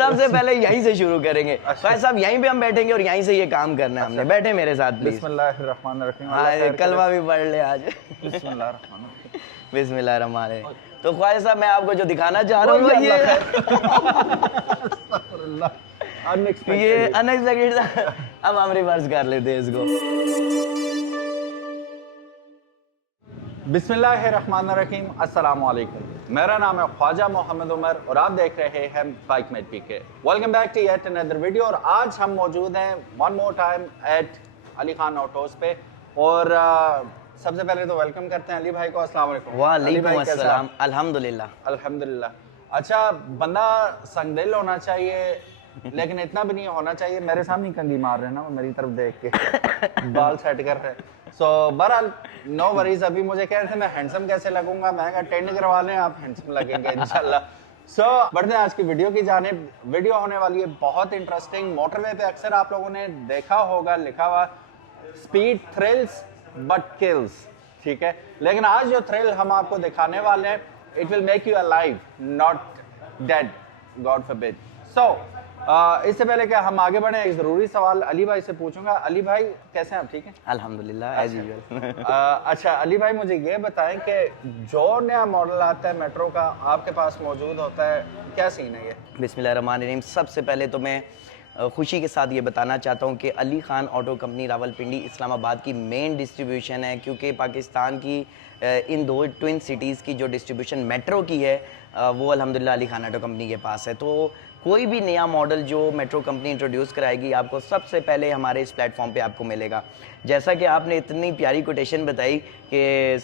सबसे पहले यहीं से शुरू करेंगे। भाई साहब यहीं पे हम बैठेंगे और यहीं से ये काम करना है हमने। बैठे मेरे साथ प्लीज। बिस्मिल्लाहिर्रहमानिर्रहीम। हाँ कलमा भी पढ़ ले आज। बिस्मिल्लाहिर्रहमानिर्रहीम। तो ख्वाजा साहब मैं आपको जो दिखाना चाह रहा हूँ ये अनएक्सपेक्टेड था। अब हम रिवर्स कर लेते हैं इसको। बिस्मिल्लाहिर्रहमानिर्रहीम। अस्सलाम वालेकुम। मेरा नाम है ख्वाजा मोहम्मद उमर और आप देख रहे हैं bike mate PK. Welcome back to yet another video. और आज हम मौजूद हैं one more time at Ali Khan autos पे। और सबसे पहले तो वेलकम करते हैं अली भाई को। अस्सलाम वालेकुम। वालेकुम अस्सलाम। अल्हम्दुलिल्लाह अल्हम्दुलिल्लाह। अच्छा, बंदा संगदिल होना चाहिए लेकिन इतना भी नहीं होना चाहिए। मेरे सामने कंगी मार रहे हैं ना, मेरी तरफ देख के बाल सेट कर रहे हैं। सो बहरहाल नो वरीज। अभी मुझे कह रहे थे मैं हैंडसम कैसे लगूंगा, मैं कहा टेंड करवा लें, आप हैंडसम लगेंगे इंशाल्लाह। सो बढ़ते हैं आज की वीडियो की जानिब। वीडियो होने वाली है बहुत इंटरेस्टिंग। मोटरवे पे अक्सर आप लोगों ने देखा होगा लिखा हुआ स्पीड थ्रिल्स बट किल्स, ठीक है। लेकिन आज जो थ्रिल हम आपको दिखाने वाले हैं it will make you alive not dead, god forbid. So इससे पहले क्या हम आगे बढ़े, एक जरूरी सवाल अली भाई से पूछूंगा। अली भाई कैसे हैं आप? ठीक है अल्हम्दुलिल्लाह एज यूजुअल। अच्छा अली भाई मुझे ये बताएं कि जो नया मॉडल आता है मेट्रो का आपके पास मौजूद होता है, क्या सीन है ये? बिस्मिल्लाहिर्रहमानिर्रहीम। सबसे पहले तो मैं खुशी के साथ ये बताना चाहता हूँ कि अली खान ऑटो कंपनी रावलपिंडी इस्लामाबाद की मेन डिस्ट्रीब्यूशन है, क्योंकि पाकिस्तान की इन दो ट्विन सिटीज़ की जो डिस्ट्रीब्यूशन मेट्रो की है वो अल्हम्दुलिल्लाह अली खान ऑटो कंपनी के पास है। तो कोई भी नया मॉडल जो मेट्रो कंपनी इंट्रोड्यूस कराएगी आपको सबसे पहले हमारे इस प्लेटफॉर्म पे आपको मिलेगा। जैसा कि आपने इतनी प्यारी कोटेशन बताई कि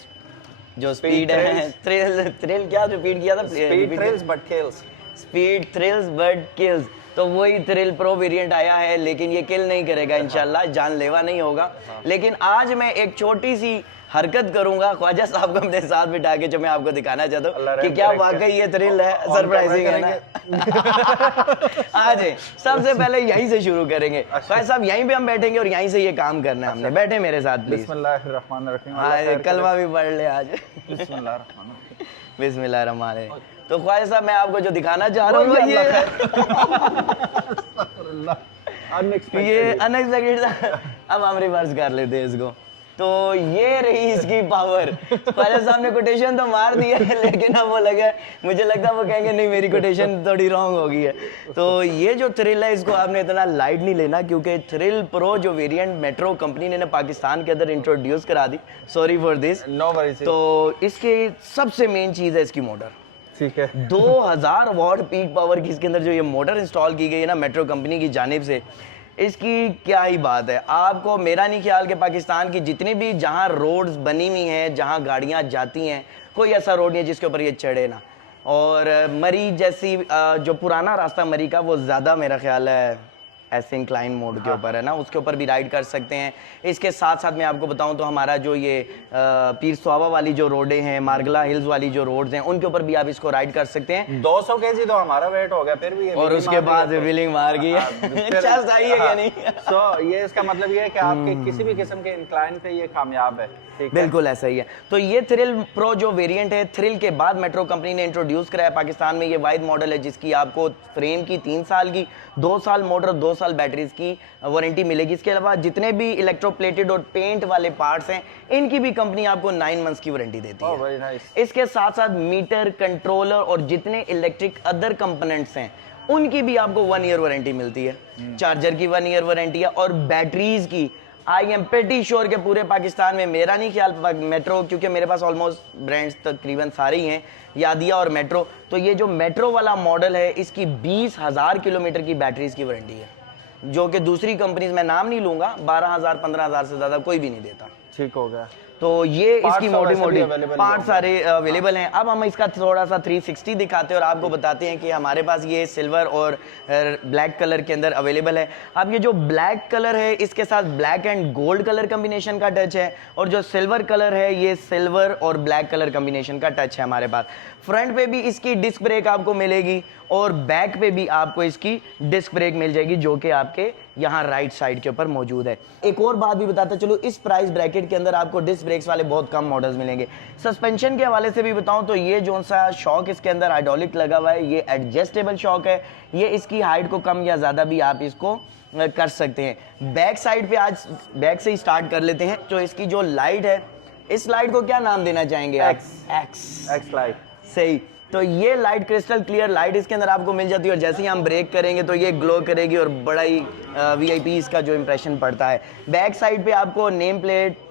जो स्पीड है थ्रिल क्या रिपीट किया था? Speed thrills but kills. Speed thrills but kills. तो वही थ्रिल प्रो वेरिएंट आया है, लेकिन ये किल नहीं करेगा इंशाल्लाह, जानलेवा नहीं होगा। लेकिन आज मैं एक छोटी सी हरकत करूंगा ख्वाजा साहब को अपने साथ बिठा के, जो मैं आपको दिखाना चाहता हूँ कि क्या वाकई ये थ्रिल है, सरप्राइजिंग है ना। आज सबसे पहले यहीं से शुरू करेंगे। ख्वाजा साहब यहीं पे हम बैठेंगे और यहीं से ये काम करना है हमने। बैठे मेरे साथ प्लीज। बिस्मिल्लाहिर्रहमानिर्रहीम। हाँ कलमा भी पढ़ ले आज। बिस्मिल्लाहिर्रहमानिर्रहीम। तो ख्वाजा साहब मैं आपको जो दिखाना चाह रहा हूँ ये अनएक्सपेक्टेड था। अब हम रिवर्स कर लेते हैं इसको। तो ये रही इसकी पावर। ख्वाजा साहब ने कोटेशन तो मार दी है, लेकिन अब वो लगा, मुझे लगता है वो कहेंगे नहीं मेरी कोटेशन थोड़ी रॉन्ग हो गई है। तो ये जो थ्रिल है इसको आपने इतना लाइट नहीं लेना, क्योंकि थ्रिल प्रो जो वेरिएंट मेट्रो कंपनी ने पाकिस्तान के अंदर इंट्रोड्यूस करा दी, sorry for this. No worries. तो इसकी सबसे मेन चीज़ है इसकी मोटर। ठीक है, 2000 वॉट पीक पावर की इसके अंदर जो ये मोटर इंस्टॉल की गई है ना मेट्रो कंपनी की जानिब से, इसकी क्या ही बात है। आपको मेरा नहीं ख्याल कि पाकिस्तान की जितनी भी जहां रोड्स बनी हुई हैं, जहां गाड़ियां जाती हैं, कोई ऐसा रोड नहीं है जिसके ऊपर ये चढ़े ना। और मरी जैसी जो पुराना रास्ता मरी का, वो ज़्यादा मेरा ख्याल है ऐसे इंक्लाइन मोड के ऊपर है ना, उसके ऊपर भी राइड कर सकते हैं। इसके साथ साथ मैं आपको बताऊं तो हमारा जो ये पीर सुहावा वाली जो रोडें हैं, मारगला हिल्स वाली जो रोड्स हैं, उनके ऊपर भी आप इसको राइड कर सकते हैं। 200 केजी तो हमारा वेट हो गया फिर भी। और उसके बाद व्हीलिंग मार गई है। सही है क्या नहीं? सो ये इसका मतलब ये है कि आपके किसी भी किस्म के इंक्लाइन पे ये कामयाब है। बिल्कुल ऐसा ही है। तो ये थ्रिल प्रो जो वेरिएंट है, थ्रिल के बाद मेट्रो कंपनी ने इंट्रोड्यूस कराया पाकिस्तान में। ये वाइड मॉडल है जिसकी आपको फ्रेम की 3 साल की, 2 साल मोटर, 2 साल बैटरीज की वारंटी मिलेगी। इसके अलावा जितने भी इलेक्ट्रोप्लेटेड और पेंट वाले पार्ट्स हैं, इनकी भी कंपनी आपको 9 मंथ्स की वारंटी देती है। Very nice. इसके साथ साथ मीटर, कंट्रोलर और जितने इलेक्ट्रिक अदर कंपोनेंट्स हैं उनकी भी आपको 1 ईयर वारंटी मिलती है। चार्जर की 1 ईयर वारंटी है। और बैटरीज की आई एम प्रीटी श्योर के पूरे पाकिस्तान में, मेरा नहीं ख्याल मेट्रो, क्योंकि मेरे पास ऑलमोस्ट ब्रांड्स तकरीबन सारे ही हैं, यादिया और मेट्रो। तो ये जो मेट्रो वाला मॉडल है इसकी 20,000 किलोमीटर की बैटरीज की वारंटी है, जो कि दूसरी कंपनीज में नाम नहीं लूंगा 12,000 15,000 से ज्यादा कोई भी नहीं देता। ठीक हो गया। तो ये इसकी मोटी मोटी पार्ट सारे अवेलेबल हैं। अब हम इसका थोड़ा सा 360 दिखाते हैं और आपको बताते हैं कि हमारे पास ये सिल्वर और ब्लैक कलर के अंदर अवेलेबल है। अब ये जो ब्लैक कलर है इसके साथ black and gold colour combination का टच है, और जो सिल्वर कलर है ये सिल्वर और ब्लैक कलर कॉम्बिनेशन का टच है हमारे पास। फ्रंट पे भी इसकी डिस्क ब्रेक आपको मिलेगी और बैक पे भी आपको इसकी डिस्क ब्रेक मिल जाएगी, जो कि आपके यहाँ राइट साइड के ऊपर मौजूद है। एक और बात भी बताता चलो, इस प्राइस ब्रैकेट के अंदर आपको डिस्क ब्रेक्स वाले बहुत कम मॉडल्स मिलेंगे। सस्पेंशन के हवाले से भी बताऊं तो ये जो सा शॉक इसके अंदर हाइड्रोलिक लगा हुआ है, ये एडजस्टेबल शॉक है। ये इसकी हाइट को कम या ज़्यादा भी आप इसको कर सकते हैं। बैक साइड पे आज बैक से ही स्टार्ट कर लेते हैं। तो इसकी जो लाइट है, इस लाइट को क्या नाम देना चाहेंगे आप? X light. सही। तो ये लाइट क्रिस्टल क्लियर लाइट इसके अंदर आपको मिल जाती है और जैसे ही हम ब्रेक करेंगे तो ये ग्लो करेगी और बड़ा ही वीआईपी इसका जो इंप्रेशन पड़ता है। बैक साइड पे आपको name plate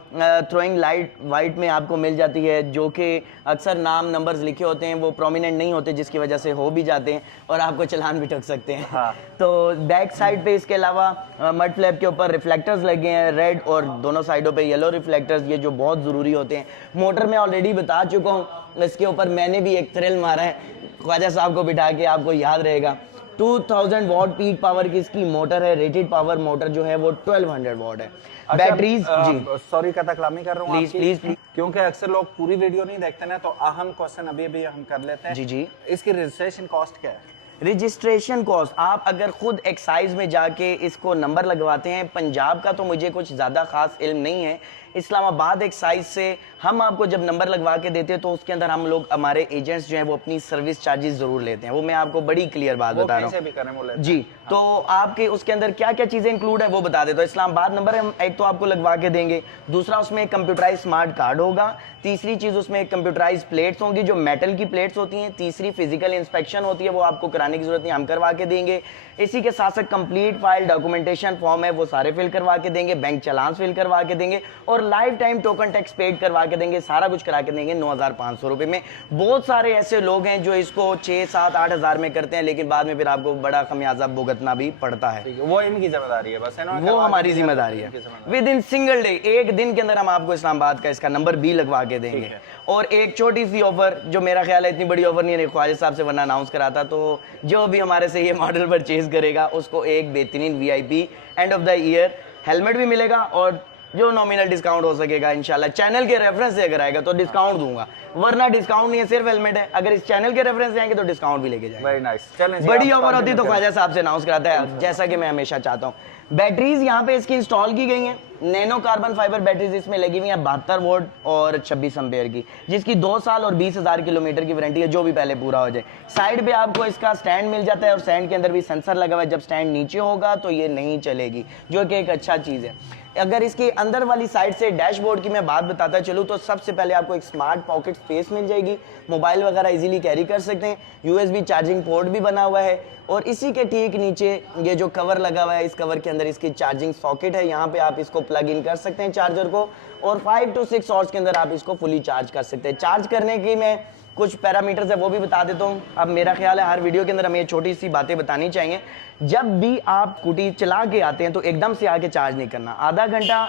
throwing light white में आपको मिल जाती है, जो कि अक्सर नाम नंबर्स लिखे होते हैं वो प्रोमिनेंट नहीं होते, जिसकी वजह से हो भी जाते हैं और आपको चलान भी ठग सकते हैं। हाँ। तो बैक साइड पे इसके अलावा मड फ्लैप के ऊपर रिफ्लेक्टर्स लगे हैं, रेड और दोनों साइडों पे येलो रिफ्लेक्टर्स, ये जो बहुत ज़रूरी होते हैं। मोटर में ऑलरेडी बता चुका हूँ, इसके ऊपर मैंने भी एक थ्रिल मारा है ख्वाजा साहब को बिठा के, आपको याद रहेगा। 2000 वॉट पीक पावर की इसकी मोटर है। रेटेड पावर मोटर जो है वो 1200 वॉट है। बैटरीज जी सॉरी का तकलामी कर रहा हूँ प्लीज क्योंकि अक्सर लोग पूरी वीडियो नहीं देखते ना, तो अहम क्वेश्चन अभी हम कर लेते हैं। जी इसकी रजिस्ट्रेशन कॉस्ट क्या है? रजिस्ट्रेशन कॉस्ट आप अगर खुद एक्साइज में जाके इसको नंबर लगवाते हैं, पंजाब का तो मुझे कुछ ज़्यादा खास इल्म नहीं है, इस्लामाबाद एक्साइज से हम आपको जब नंबर लगवा के देते हैं तो उसके अंदर हम लोग हमारे एजेंट्स जो हैं वो अपनी सर्विस चार्जेस ज़रूर लेते हैं। वो मैं आपको बड़ी क्लियर बात बता रहा हूँ जी। तो आपके उसके अंदर क्या क्या चीज़ें इंक्लूड है वो बता देते हैं। इस्लामाबाद नंबर हम एक तो आपको लगवा के देंगे, दूसरा उसमें एक कंप्यूटराइज स्मार्ट कार्ड होगा, तीसरी चीज़ उसमें एक कंप्यूटराइज प्लेट्स होंगी जो मेटल की प्लेट्स होती हैं, तीसरी फिजिकल इंस्पेक्शन होती है, वो आपको कराने की जरूरत नहीं, हम करवा के देंगे। इसी के साथ साथ कंप्लीट फाइल डॉक्यूमेंटेशन फॉर्म है वो सारे फिल करवा के देंगे, बैंक चालान फिल करवा के देंगे और life time token tax paid करवा के देंगे, सारा कुछ करा के देंगे 9,500 रुपए में। बहुत सारे ऐसे लोग हैं जो इसको 6, 7, 8 हज़ार में करते हैं, लेकिन बाद में फिर आपको बड़ा खमियाजा भुगतना भी पड़ता है। वो इनकी जिम्मेदारी है, बस वो हमारी जिम्मेदारी है। विद इन सिंगल डे, एक दिन के अंदर हम आपको इस्लामाबाद का इसका नंबर भी लगवा के देंगे। और एक छोटी सी ऑफर, जो मेरा ख्याल है इतनी बड़ी ऑफर नहीं है, ख्वाजा साहब से वरना अनाउंस करा था, तो जो भी हमारे से ये मॉडल परचेज करेगा उसको एक बेहतरीन VIP end of the year helmet भी मिलेगा और जो नॉमिनल डिस्काउंट हो सकेगा इंशाल्लाह। चैनल के रेफरेंस से अगर आएगा तो डिस्काउंट दूंगा, वरना डिस्काउंट नहीं है, सिर्फ हेलमेट है। अगर इस चैनल के रेफरेंस से आएंगे तो डिस्काउंट भी लेके जाएंगे। Very nice. चलें, बड़ी ऑफर होती तो ख्वाजा साहब से अनाउंस कराता है, जैसा कि मैं हमेशा चाहता हूँ। बैटरीज यहाँ पे इसकी इंस्टॉल की गई हैं, नैनो कार्बन फाइबर बैटरीज इसमें लगी हुई हैं 72 वोल्ट और 26 एम्पेयर की, जिसकी 2 साल और 20,000 किलोमीटर की वारंटी है, जो भी पहले पूरा हो जाए। साइड पे आपको इसका स्टैंड मिल जाता है और स्टैंड के अंदर भी सेंसर लगा हुआ है, जब स्टैंड नीचे होगा तो ये नहीं चलेगी, जो कि एक अच्छा चीज़ है। अगर इसकी अंदर वाली साइड से डैशबोर्ड की मैं बात बताता चलूँ तो सबसे पहले आपको एक स्मार्ट पॉकेट स्पेस मिल जाएगी, मोबाइल वगैरह इजीली कैरी कर सकते हैं, यूएसबी चार्जिंग पोर्ट भी बना हुआ है और इसी के ठीक नीचे ये जो कवर लगा हुआ है, इस कवर के अंदर इसकी चार्जिंग सॉकेट है, यहाँ पे आप इसको प्लग इन कर सकते हैं चार्जर को और 5 to 6 आवर्स के अंदर आप इसको फुली चार्ज कर सकते हैं। चार्ज करने की मैं कुछ पैरामीटर्स है वो भी बता देता हूँ। अब मेरा ख्याल है हर वीडियो के अंदर हमें ये छोटी सी बातें बतानी चाहिए। जब भी आप स्कूटी चला के आते हैं तो एकदम से आके चार्ज नहीं करना, आधा घंटा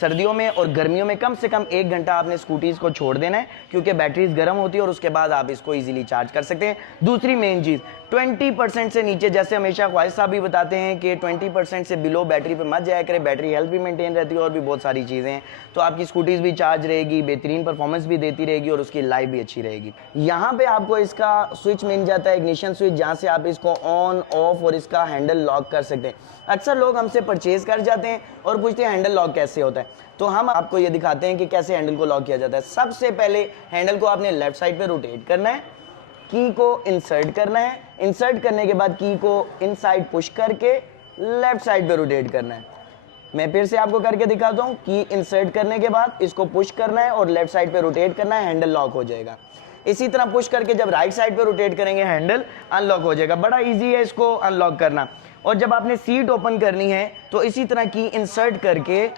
सर्दियों में और गर्मियों में कम से कम 1 घंटा आपने स्कूटीज को छोड़ देना है, क्योंकि बैटरीज गर्म होती है और उसके बाद आप इसको इजीली चार्ज कर सकते हैं। दूसरी मेन चीज़, 20% से नीचे, जैसे हमेशा ख्वाहिश साहब भी बताते हैं कि 20% से बिलो बैटरी पे मत जाया करें, बैटरी हेल्थ भी मेंटेन रहती है और भी बहुत सारी चीज़ें हैं, तो आपकी स्कूटीज भी चार्ज रहेगी, बेहतरीन परफॉर्मेंस भी देती रहेगी और उसकी लाइफ भी अच्छी रहेगी। यहाँ पे आपको इसका स्विच मिल जाता है, इग्निशन स्विच, जहाँ से आप इसको ऑन ऑफ और इसका हैंडल लॉक कर सकते हैं। अक्सर लोग हमसे परचेज कर जाते हैं और पूछते हैं हैंडल लॉक कैसे होता है, तो हम आपको ये दिखाते हैं कि कैसे हैंडल को लॉक किया जाता है। सबसे पहले हैंडल को आपने लेफ्ट साइड पे रोटेट करना है, की को इंसर्ट करना है, इंसर्ट करने के बाद की को इनसाइड पुश करके लेफ्ट साइड पे रोटेट करना है। मैं फिर से आपको करके दिखाता हूँ, की इंसर्ट करने के बाद इसको पुश करना है और लेफ्ट साइड पे रोटेट करना है, हैंडल लॉक हो जाएगा। इसी तरह पुश करके जब राइट साइड पे रोटेट करेंगे हैंडल अनलॉक हो जाएगा। बड़ा इजी है इसको अनलॉक करना। और जब आपने सीट ओपन करनी है तो इसी तरह की इंसर्ट करके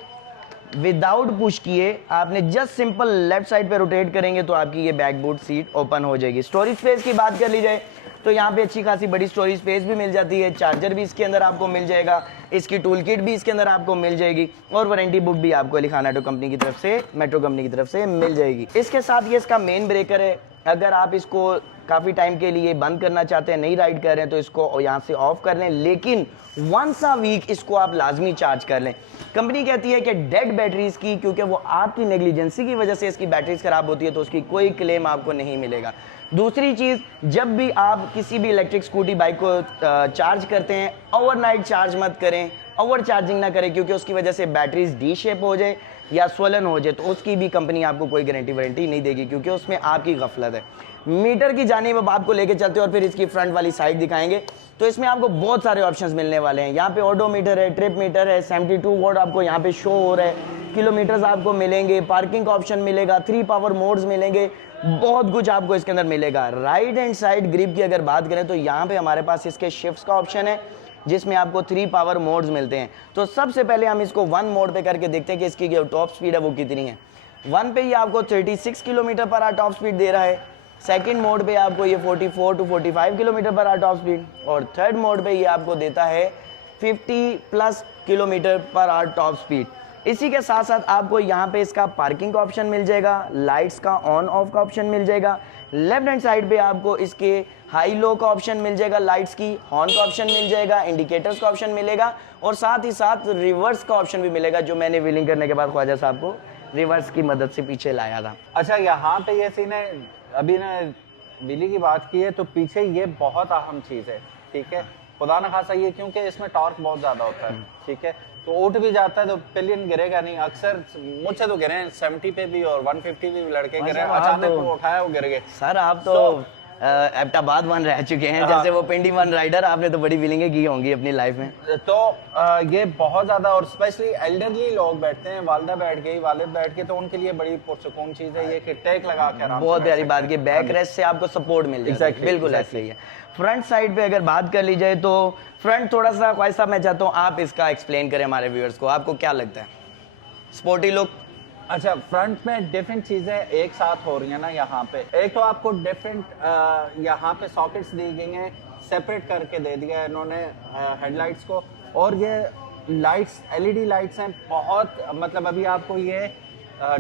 विदाउट पुश किए आपने जस्ट सिंपल लेफ्ट साइड पे रोटेट करेंगे तो आपकी ये बैक बूट सीट ओपन हो जाएगी। स्टोरेज स्पेस की बात कर ली जाए तो यहाँ पे अच्छी खासी बड़ी स्टोरेज स्पेस भी मिल जाती है, चार्जर भी इसके अंदर आपको मिल जाएगा, इसकी टूल किट भी इसके अंदर आपको मिल जाएगी और वारंटी बुक भी आपको अली खान ऑटो कंपनी की तरफ से, मेट्रो कंपनी की तरफ से मिल जाएगी। इसके साथ ये इसका मेन ब्रेकर है, अगर आप इसको काफ़ी टाइम के लिए बंद करना चाहते हैं, नहीं राइड कर रहे हैं तो इसको यहाँ से ऑफ कर लें, लेकिन वंस अ वीक इसको आप लाजमी चार्ज कर लें। कंपनी कहती है कि डेड बैटरीज की, क्योंकि वो आपकी नेग्लिजेंसी की वजह से इसकी बैटरीज खराब होती है तो उसकी कोई क्लेम आपको नहीं मिलेगा। दूसरी चीज़, जब भी आप किसी भी इलेक्ट्रिक स्कूटी बाइक को चार्ज करते हैं ओवरनाइट चार्ज मत करें, ओवर चार्जिंग ना करे, क्योंकि उसकी वजह से बैटरीज डी शेप हो जाए या स्वलन हो जाए तो उसकी भी कंपनी आपको कोई गारंटी वारंटी नहीं देगी, क्योंकि उसमें आपकी गफलत है। मीटर की जानिब अब आपको लेके चलते हैं और फिर इसकी फ्रंट वाली साइड दिखाएंगे। तो इसमें आपको बहुत सारे ऑप्शंस मिलने वाले हैं। यहाँ पे ऑडोमीटर है, ट्रिप मीटर है, 72 वोल्ट आपको यहाँ पे शो हो रहा है, किलोमीटर्स आपको मिलेंगे, पार्किंग का ऑप्शन मिलेगा, 3 पावर मोड्स मिलेंगे, बहुत कुछ आपको इसके अंदर मिलेगा। राइट हैंड साइड ग्रिप की अगर बात करें तो यहाँ पे हमारे पास इसके शिफ्ट्स का ऑप्शन है, जिसमें आपको 3 पावर मोड्स मिलते हैं। तो सबसे पहले हम इसको 1 मोड पे करके देखते हैं कि इसकी जो टॉप स्पीड है वो कितनी है। 1 पे ये आपको 36 kilometre per hour top speed दे रहा है, सेकंड मोड पे आपको ये 44 to 45 kilometre per hour top speed, और थर्ड मोड पे ये आपको देता है 50 plus kilometre per hour top speed. इसी के साथ साथ आपको यहाँ पे इसका पार्किंग का ऑप्शन मिल जाएगा, लाइट्स का ऑन ऑफ का ऑप्शन मिल जाएगा, लेफ्ट हैंड साइड पे आपको इसके हाई लो का ऑप्शन मिल जाएगा, लाइट्स की हॉर्न का ऑप्शन मिल जाएगा, इंडिकेटर्स का ऑप्शन मिलेगा, और साथ ही साथ रिवर्स का ऑप्शन भी मिलेगा, जो मैंने व्हीलिंग करने के बाद ख्वाजा साहब को रिवर्स की मदद से पीछे लाया था। अच्छा, यहाँ पे ये सीन है, अभी ने व्हीली की बात की है तो पीछे ये बहुत अहम चीज़ है, ठीक है। खुदा न खासा ये, क्योंकि इसमें टॉर्क बहुत ज़्यादा होता है, ठीक है, तो उठ भी जाता है तो पिलियन गिरेगा नहीं। अक्सर मुझसे तो गिरे 70 पे भी और 150 भी लड़के गिरे, अचानक वो उठाया वो गिर गए। सर आप तो एबटाबाद 1 रह चुके हैं, जैसे वो पिंडी 1 राइडर, आपने तो बड़ी व्हीलिंगें की होंगी अपनी लाइफ में। तो ये बहुत ज्यादा, और स्पेशली एल्डरली लोग बैठते हैं, वालदा बैठ गई, वालिद बैठ के, तो उनके लिए बड़ी पुरसुकून चीज है ये कि टेक लगा के आराम से बहुत प्यारी बात की, बैक रेस्ट से आपको सपोर्ट मिल जाएगा। बिल्कुल ऐसे ही है। फ्रंट साइड पे अगर बात कर ली जाए तो फ्रंट थोड़ा सा ख्वाहिश साहब, मैं चाहता हूँ आप इसका एक्सप्लेन करें हमारे व्यूअर्स को, आपको क्या लगता है स्पोर्टी लुक? अच्छा, फ्रंट में डिफरेंट चीजें एक साथ हो रही हैं ना यहाँ पे। एक तो आपको डिफरेंट यहाँ पे सॉकेट्स दी गई हैं, सेपरेट करके दे दिया है इन्होंने हेडलाइट्स को, और ये लाइट्स एलईडी लाइट्स हैं बहुत, मतलब अभी आपको ये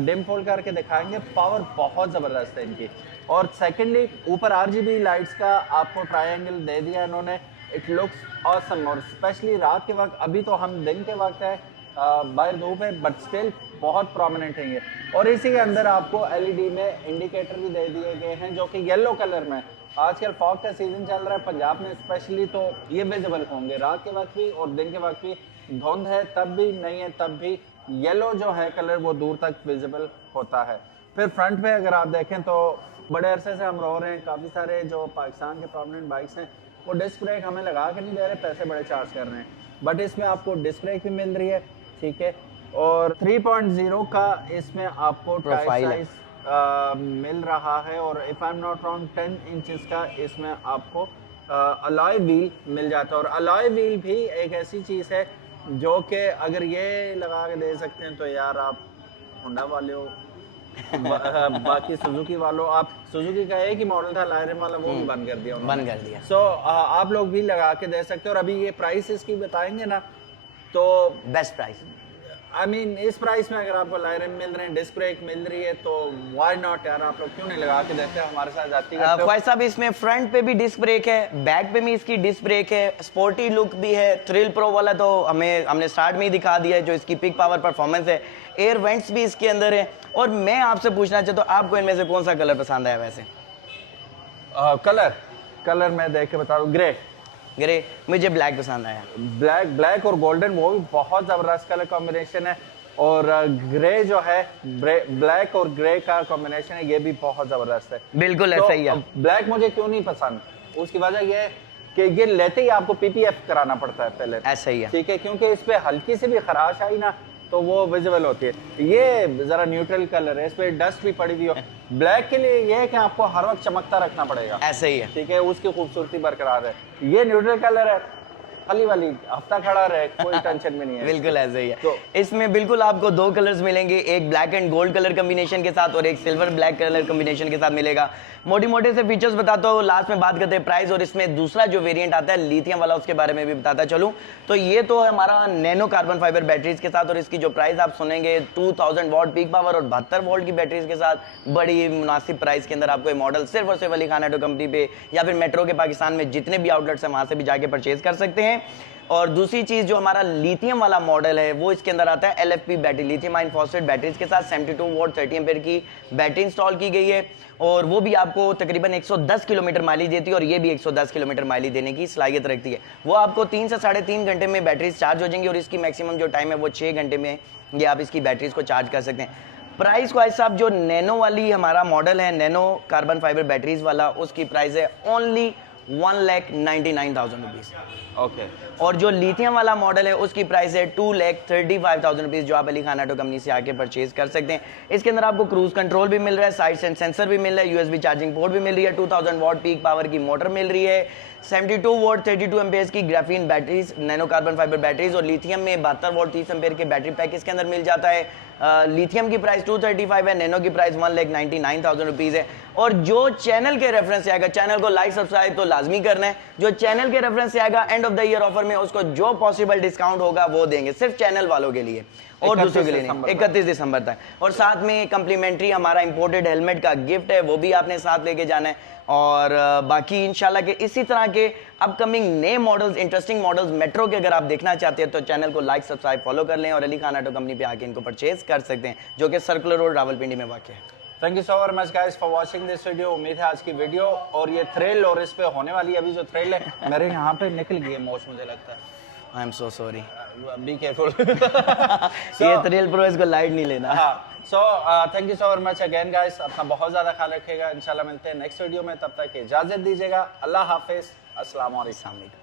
डिम फोल्ड करके दिखाएंगे, पावर बहुत ज़बरदस्त है इनकी। और सेकेंडली ऊपर आरजीबी लाइट्स का आपको ट्रायंगल दे दिया इन्होंने, इट लुक्स ऑसम। और स्पेशली रात के वक्त, अभी तो हम दिन के वक्त है, बाहर धूप है, बट स्टिल बहुत प्रोमिनेंट है ये। और इसी के अंदर आपको एलईडी में इंडिकेटर भी दे दिए गए हैं जो कि येलो कलर में, आजकल फॉग का सीजन चल रहा है पंजाब में स्पेशली, तो ये विजिबल होंगे रात के वक्त भी और दिन के वक्त भी। धुंध है तब भी, नहीं है तब भी, येलो जो है कलर वो दूर तक विजिबल होता है। फिर फ्रंट पे अगर आप देखें तो बड़े अरसे से हम रो रहे हैं, काफ़ी सारे जो पाकिस्तान के प्रोमिनेंट बाइक्स हैं वो डिस्क ब्रेक हमें लगा के नहीं दे रहे, पैसे बड़े चार्ज कर रहे हैं, बट इसमें आपको डिस्क ब्रेक भी मिल रही है, ठीक है। और 3.0 का इसमें आपको टायर साइज मिल रहा है, और if I am not wrong 10 inches का इसमें आपको अलॉय व्हील मिल जाता है। और अलॉय व्हील भी एक ऐसी चीज़ है जो कि अगर ये लगा के दे सकते हैं तो यार आप होंडा वाले हो, बाकी सुजुकी वालों, आप सुजुकी का एक ही मॉडल था लायरन वाला, वो भी बंद कर दिया उन्होंने, बंद कर दिया। सो आप लोग भी लगा के दे सकते हो। और अभी ये प्राइस इसकी बताएंगे ना, तो बेस्ट प्राइस, आई मीन इस प्राइस में अगर आपको लायरन मिल रहे हैं, डिस्क ब्रेक मिल रही है, तो व्हाई नॉट यार, आप लोग क्यों नहीं लगा के देते हो, हमारे साथ जाती है। ख्वाहिश साहब इसमें फ्रंट पे भी डिस्क ब्रेक है, बैक पे भी इसकी डिस्क ब्रेक है, स्पोर्टी लुक भी है। थ्रिल प्रो वाला तो हमने स्टार्ट में ही दिखा दिया है, जो इसकी पिक पावर परफॉर्मेंस है। एयर वेंट्स भी इसके अंदर है। और मैं आपसे पूछना चाहता हूँ, आपको इनमें से कौन सा कलर पसंद आया वैसे? कलर मैं देख के बता दूं, ग्रे, मुझे ब्लैक पसंद आया। ब्लैक और गोल्डन, वो भी बहुत जबरदस्त कलर कॉम्बिनेशन है। और ग्रे जो है, ब्लैक और ग्रे का कॉम्बिनेशन है, ये भी बहुत जबरदस्त है। बिल्कुल ऐसा ही है। ब्लैक मुझे क्यों नहीं पसंद, उसकी वजह ये है कि ये लेते ही आपको पीपीएफ कराना पड़ता है पहले, ऐसा ही है, ठीक है, क्योंकि इस पे हल्की सी भी खराश आई ना तो वो विजिबल होती है। ये जरा न्यूट्रल कलर है, इस पे डस्ट भी पड़ी हुई हो। ब्लैक के लिए ये है कि आपको हर वक्त चमकता रखना पड़ेगा, ऐसा ही है, ठीक है, उसकी खूबसूरती बरकरार है। ये न्यूट्रल कलर है, खाली वाली हफ्ता खड़ा रहे, कोई टेंशन में नहीं है। बिल्कुल ऐसे ही है। तो इसमें बिल्कुल आपको 2 कलर्स मिलेंगे, एक black and gold colour combination के साथ और एक सिल्वर ब्लैक कलर कॉम्बिनेशन के साथ मिलेगा। मोटी मोटे से फीचर्स बताता हूँ, लास्ट में बात करते हैं प्राइस, और इसमें दूसरा जो वेरिएंट आता है लिथियम वाला, उसके बारे में भी बताता चलूँ। तो ये तो है हमारा नैनो कार्बन फाइबर बैटरीज के साथ, और इसकी जो प्राइस आप सुनेंगे 2000 वॉट पीक पावर और 72 वोल्ट की बैटरीज के साथ, बड़ी मुनासिब प्राइस के अंदर आपको ये मॉडल सिर्फ और सिर्फ अली खान ऑटो कंपनी पे या फिर मेट्रो के पाकिस्तान में जितने भी आउटलेट्स हैं वहाँ से भी जाके परचेज कर सकते हैं। हैं। और दूसरी चीज जो हमारा लिथियम वाला मॉडल है वो इसके अंदर आता है LFP battery, lithium ion phosphate batteries के साथ 72 वॉट 30 एम्पीयर की बैटरी इंस्टॉल की गई है और वो भी आपको तकरीबन 110 किलोमीटर माइलेज देती है और ये भी 110 किलोमीटर माइलेज देने की सलाहियत रखती है। वो आपको 3 से 3.5 घंटे में बैटरीज चार्ज हो जाएंगी और इसकी मैक्सिमम जो टाइम है वो 6 घंटे में ये आप इसकी बैटरीज को चार्ज कर सकते हैं। प्राइस वाइज साहब जो नैनो वाली हमारा मॉडल है, नैनो कार्बन फाइबर बैटरीज वाला, उसकी प्राइस है ओनली 1,99,000 रुपीज़। ओके। और जो लिथियम वाला मॉडल है उसकी प्राइस है 2,35,000 रुपीज़, जो आप अली खान ऑटो कंपनी से आके परचेज कर सकते हैं। इसके अंदर आपको क्रूज कंट्रोल भी मिल रहा है, साइड सेंसर भी मिल रहा है, USB चार्जिंग पोर्ट भी मिल रही है, 2000 वॉट पीक पावर की मोटर मिल रही है, 72 वॉट 32 एम्पेयर की graphene batteries, nano carbon fibre batteries और लिथियम में 72 वॉट 30 एम्पेयर के बैटरी पैक इसके अंदर मिल जाता है। लिथियम की प्राइस 235 है, नैनो की प्राइस 1,99,000 रुपीज़ है। और जो चैनल के रेफरेंस से आएगा, चैनल को लाइक सब्सक्राइब तो लाजमी करना है, जो चैनल के रेफरेंस से आएगा end of the year offer में उसको जो पॉसिबल डिस्काउंट होगा वो देंगे, सिर्फ चैनल वालों के लिए और दूसरों के लिए नहीं, 31 दिसंबर तक। और साथ में कम्प्लीमेंट्री हमारा इंपोर्टेड हेलमेट का गिफ्ट है, वो भी आपने साथ लेके जाना है। और बाकी इंशाल्लाह के इसी तरह के अपकमिंग नए मॉडल्स, इंटरेस्टिंग मॉडल्स मेट्रो के अगर आप देखना चाहते हैं तो चैनल को लाइक सब्सक्राइब फॉलो कर लें और अली खान ऑटो कंपनी पे आके इनको परचेज कर सकते हैं, जो कि सर्कुलर रोड रावलपिंडी में वाक़ है। Thank you so very much guys for watching this video. उम्मीद है आज की वीडियो और ये थ्रिल और इस पे होने वाली अभी जो थ्रिल है मेरे यहाँ पे निकल गई है मोश, मुझे लगता है। I am so sorry, be careful. ये थ्रिल प्रो, इसको लाइट नहीं लेना। हाँ, so thank you so very much again guys, अपना बहुत ज़्यादा ख्याल रखिएगा। इंशाल्लाह मिलते हैं नेक्स्ट वीडियो में, तब तक इजाज़त दीजिएगा। अल्लाह हाफिज़, अस्सलाम वालेकुम।